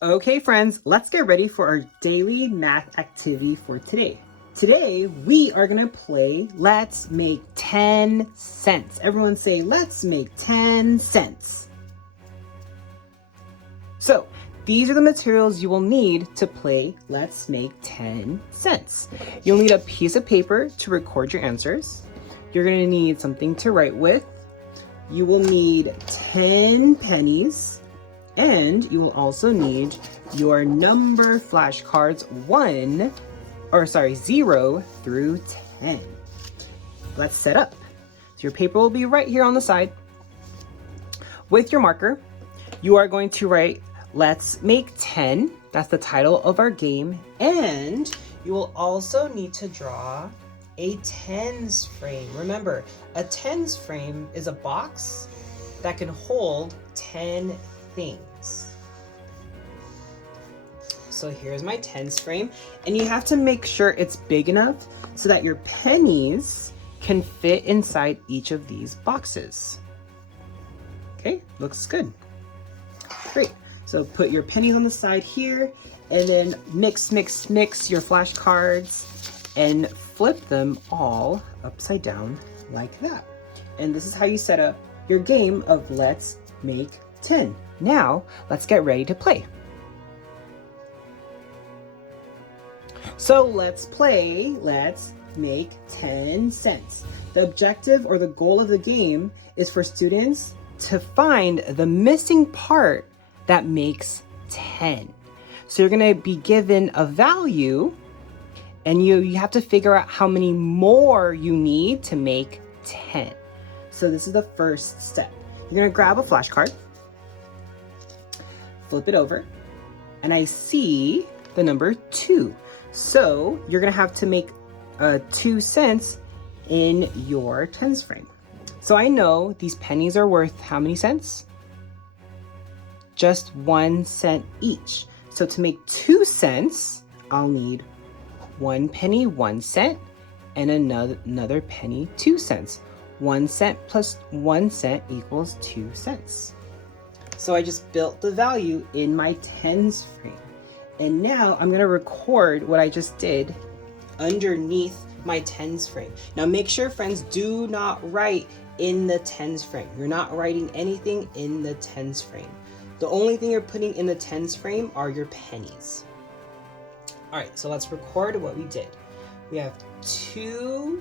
Okay, friends, let's get ready for our daily math activity for today. Today, we are gonna play Let's Make 10 Cents. Everyone say, let's make 10 cents. So, these are the materials you will need to play Let's Make 10 Cents. You'll need a piece of paper to record your answers. You're gonna need something to write with. You will need 10 pennies. And you will also need your number flashcards 0 through 10. Let's set up. So your paper will be right here on the side. With your marker, you are going to write, let's make 10. That's the title of our game. And you will also need to draw a tens frame. Remember, a tens frame is a box that can hold 10 things. So here's my tens frame, and you have to make sure it's big enough so that your pennies can fit inside each of these boxes. Okay, looks good. Great. So put your pennies on the side here, and then mix your flashcards and flip them all upside down like that. And this is how you set up your game of Let's Make 10. Now, let's get ready to play. So let's play Let's Make 10 Cents. The objective or the goal of the game is for students to find the missing part that makes 10. So you're gonna be given a value and you have to figure out how many more you need to make 10. So this is the first step. You're gonna grab a flashcard, flip it over, and I see the number 2. So you're gonna have to make 2 cents in your tens frame. So I know these pennies are worth how many cents? Just 1 cent each. So to make 2 cents, I'll need 1 penny, 1 cent, and another penny, 2 cents. 1 cent plus 1 cent equals 2 cents. So I just built the value in my tens frame. And now I'm gonna record what I just did underneath my tens frame. Now make sure, friends, do not write in the tens frame. You're not writing anything in the tens frame. The only thing you're putting in the tens frame are your pennies. All right, so let's record what we did. We have 2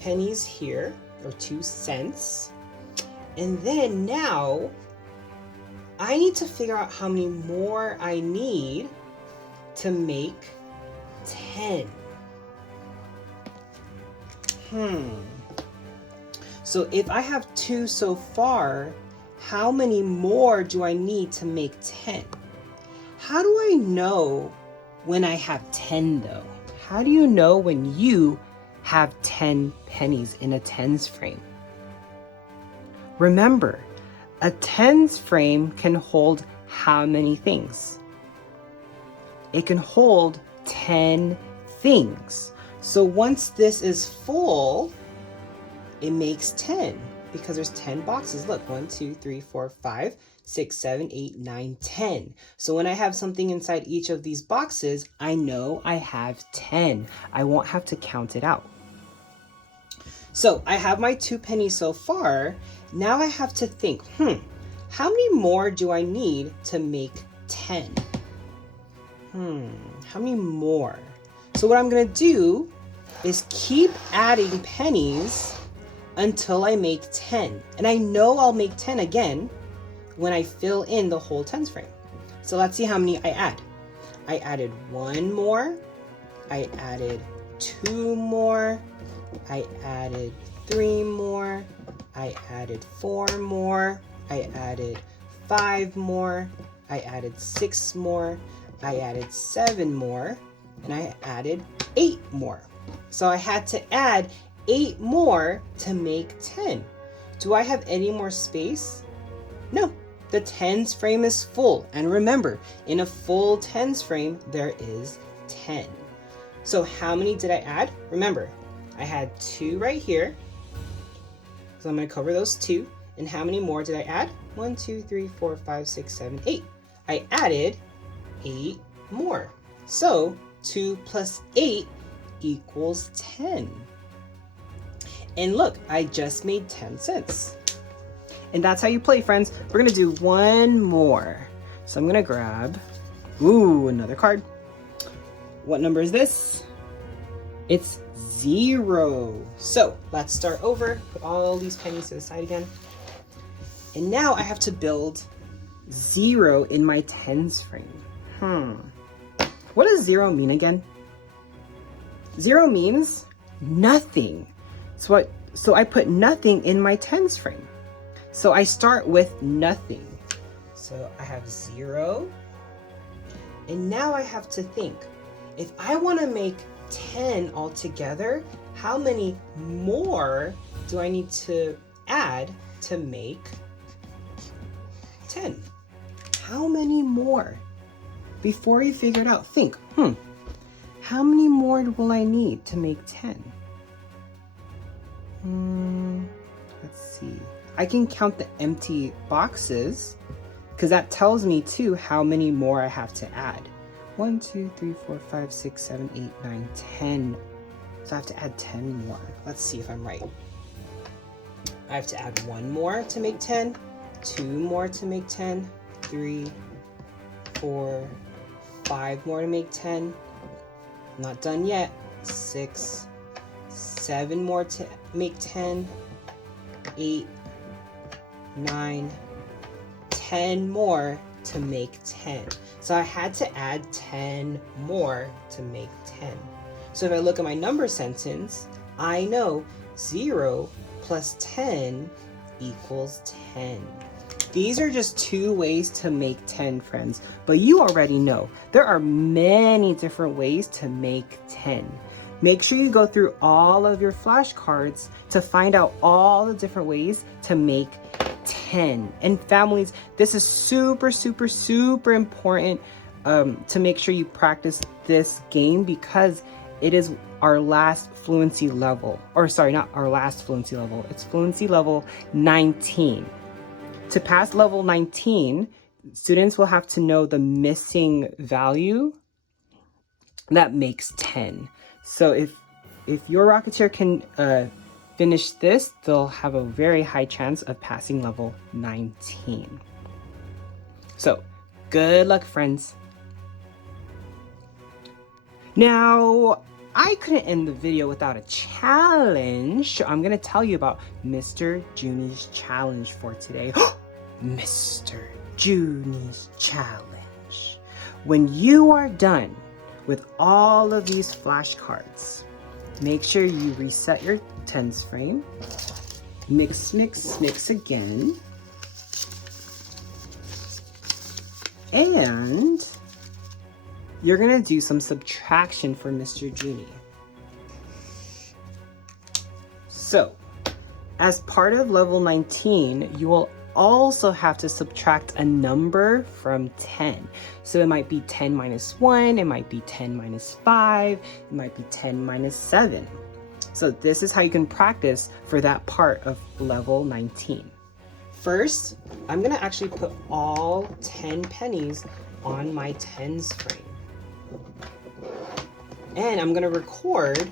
pennies here, or 2 cents. And then now, I need to figure out how many more I need to make 10. So if I have 2 so far, how many more do I need to make 10? How do I know when I have 10 though? How do you know when you have 10 pennies in a tens frame? Remember, a tens frame can hold how many things? It can hold 10 things. So once this is full, it makes 10 because there's 10 boxes. Look, 1, 2, 3, 4, 5, 6, 7, 8, 9, 10. So when I have something inside each of these boxes, I know I have 10. I won't have to count it out. So I have my 2 pennies so far. Now I have to think, how many more do I need to make 10? How many more? So what I'm gonna do is keep adding pennies until I make 10. And I know I'll make 10 again when I fill in the whole tens frame. So let's see how many I add. I added 1 more, I added 2 more, I added 3 more, I added 4 more, I added 5 more, I added 6 more, I added 7 more, and I added 8 more. So I had to add 8 more to make 10. Do I have any more space? No, the tens frame is full. And remember, in a full tens frame, there is 10. So how many did I add? Remember, I had 2 right here. So I'm gonna cover those 2. And how many more did I add? 1, 2, 3, 4, 5, 6, 7, 8. I added 8 more. So 2 plus 8 equals 10. And look, I just made 10 cents. And that's how you play, friends. We're gonna do one more. So I'm gonna grab, another card. What number is this? It's 0. So let's start over. Put all these pennies to the side again. And now I have to build 0 in my tens frame. What does 0 mean again? 0 means nothing. So I put nothing in my tens frame. So I start with nothing. So I have 0. And now I have to think, if I want to make 10 altogether, how many more do I need to add to make 10? How many more? Before you figure it out, think, how many more will I need to make 10? Let's see. I can count the empty boxes because that tells me too how many more I have to add. 1, 2, 3, 4, 5, 6, 7, 8, 9, 10. So I have to add 10 more. Let's see if I'm right. I have to add 1 more to make 10, 2 more to make 10, 3, 4, 5 more to make 10. Not done yet. 6, 7 more to make 10, 8, 9, 10 more to make 10. So I had to add 10 more to make 10. So if I look at my number sentence, I know 0 plus 10 equals 10. These are just 2 ways to make 10, friends, but you already know there are many different ways to make 10. Make sure you go through all of your flashcards to find out all the different ways to make 10. And families, this is super, super, super important to make sure you practice this game because it is our last fluency level. Or sorry, not our last fluency level. It's fluency level 19. To pass level 19, students will have to know the missing value that makes 10. So if your Rocketeer can finish this, they'll have a very high chance of passing level 19. So good luck, friends. Now, I couldn't end the video without a challenge. I'm gonna tell you about Mr. Junie's challenge for today. Mr. Junie's challenge. When you are done with all of these flashcards, make sure you reset your tens frame. Mix, mix, mix again. And you're gonna do some subtraction for Mr. Junie. So, as part of level 19, you will also have to subtract a number from 10. So it might be 10 minus 1, it might be 10 minus 5, it might be 10 minus 7. So this is how you can practice for that part of level 19. First, I'm gonna actually put all 10 pennies on my tens frame. And I'm gonna record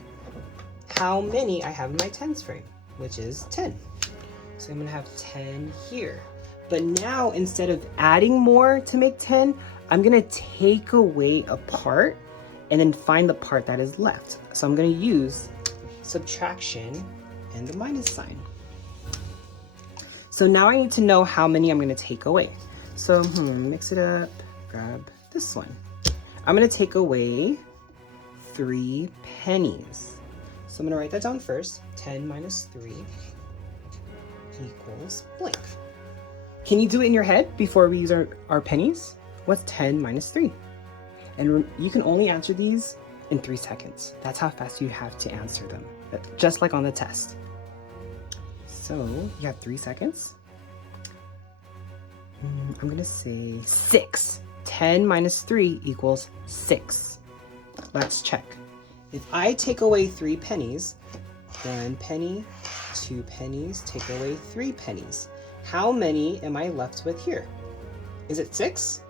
how many I have in my tens frame, which is 10. So I'm gonna have 10 here. But now, instead of adding more to make 10, I'm gonna take away a part and then find the part that is left. So I'm gonna use subtraction and the minus sign. So now I need to know how many I'm gonna take away. So mix it up, grab this one. I'm gonna take away 3 pennies. So I'm gonna write that down first. 10 minus 3 equals blank. Can you do it in your head before we use our pennies? What's 10 minus 3? And you can only answer these in 3 seconds. That's how fast you have to answer them, just like on the test. So you have 3 seconds. I'm gonna say 6. 10 minus 3 equals 6. Let's check. If I take away 3 pennies, 1 penny, 2 pennies, take away 3 pennies. How many am I left with here? Is it 6?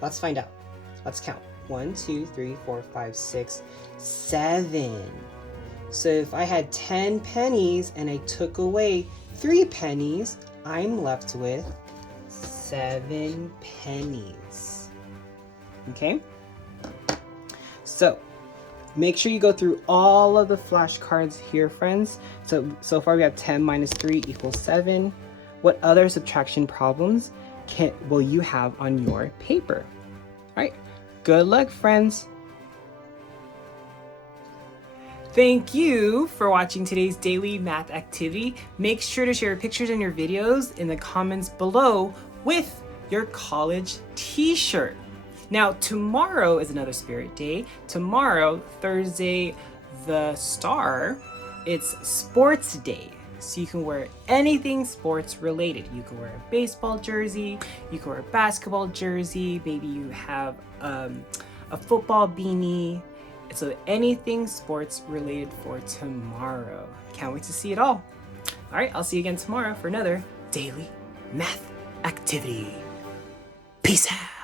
Let's find out. Let's count. 1, 2, 3, 4, 5, 6, 7. So if I had 10 pennies and I took away 3 pennies, I'm left with 7 pennies. Okay? So make sure you go through all of the flashcards here, friends. So far we have 10 minus 3 equals 7. What other subtraction problems will you have on your paper? All right, good luck, friends. Thank you for watching today's daily math activity. Make sure to share your pictures and your videos in the comments below with your college t-shirt. Now, tomorrow is another Spirit Day. Tomorrow, Thursday, the Star, it's Sports Day. So you can wear anything sports related. You can wear a baseball jersey, you can wear a basketball jersey, maybe you have a football beanie. So anything sports related for tomorrow. Can't wait to see it all. All right, I'll see you again tomorrow for another daily math activity. Peace out.